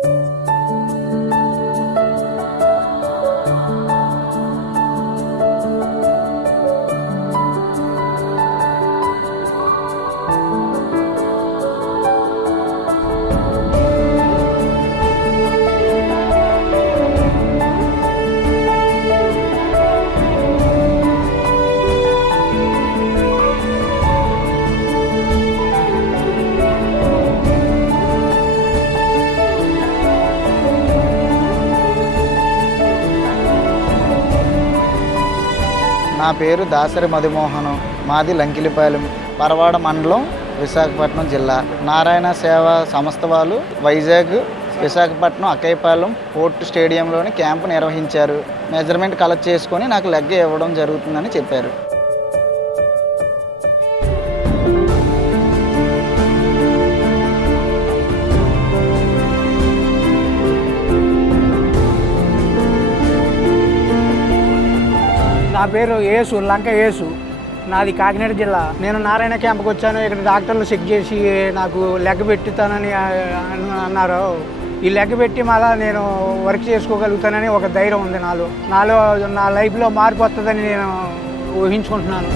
నా పేరు దాసరి మధుమోహనం. మాది లంకిలిపాలెం, పరవాడ మండలం, విశాఖపట్నం జిల్లా. నారాయణ సేవ సంస్థ వాళ్ళు వైజాగ్, విశాఖపట్నం, అక్కయ్యపాలెం పోర్ట్ స్టేడియంలోని క్యాంపు నిర్వహించారు. మెజర్మెంట్ కలెక్ట్ చేసుకొని నాకు లెగ్ ఇవ్వడం జరుగుతుందని చెప్పారు. నా పేరు యేసు, లంక యేసు. నాది కాకినాడ జిల్లా. నేను నారాయణ క్యాంప్కి వచ్చాను. ఇక్కడ డాక్టర్లు చెక్ చేసి నాకు లెగ్ పెట్టుతానని అన్నారు. ఈ లెగ్ పెట్టి మళ్ళీ నేను వర్క్ చేసుకోగలుగుతానని ఒక ధైర్యం ఉంది నాలో. నా లైఫ్లో మార్పు వస్తుందని నేను ఊహించుకుంటున్నాను.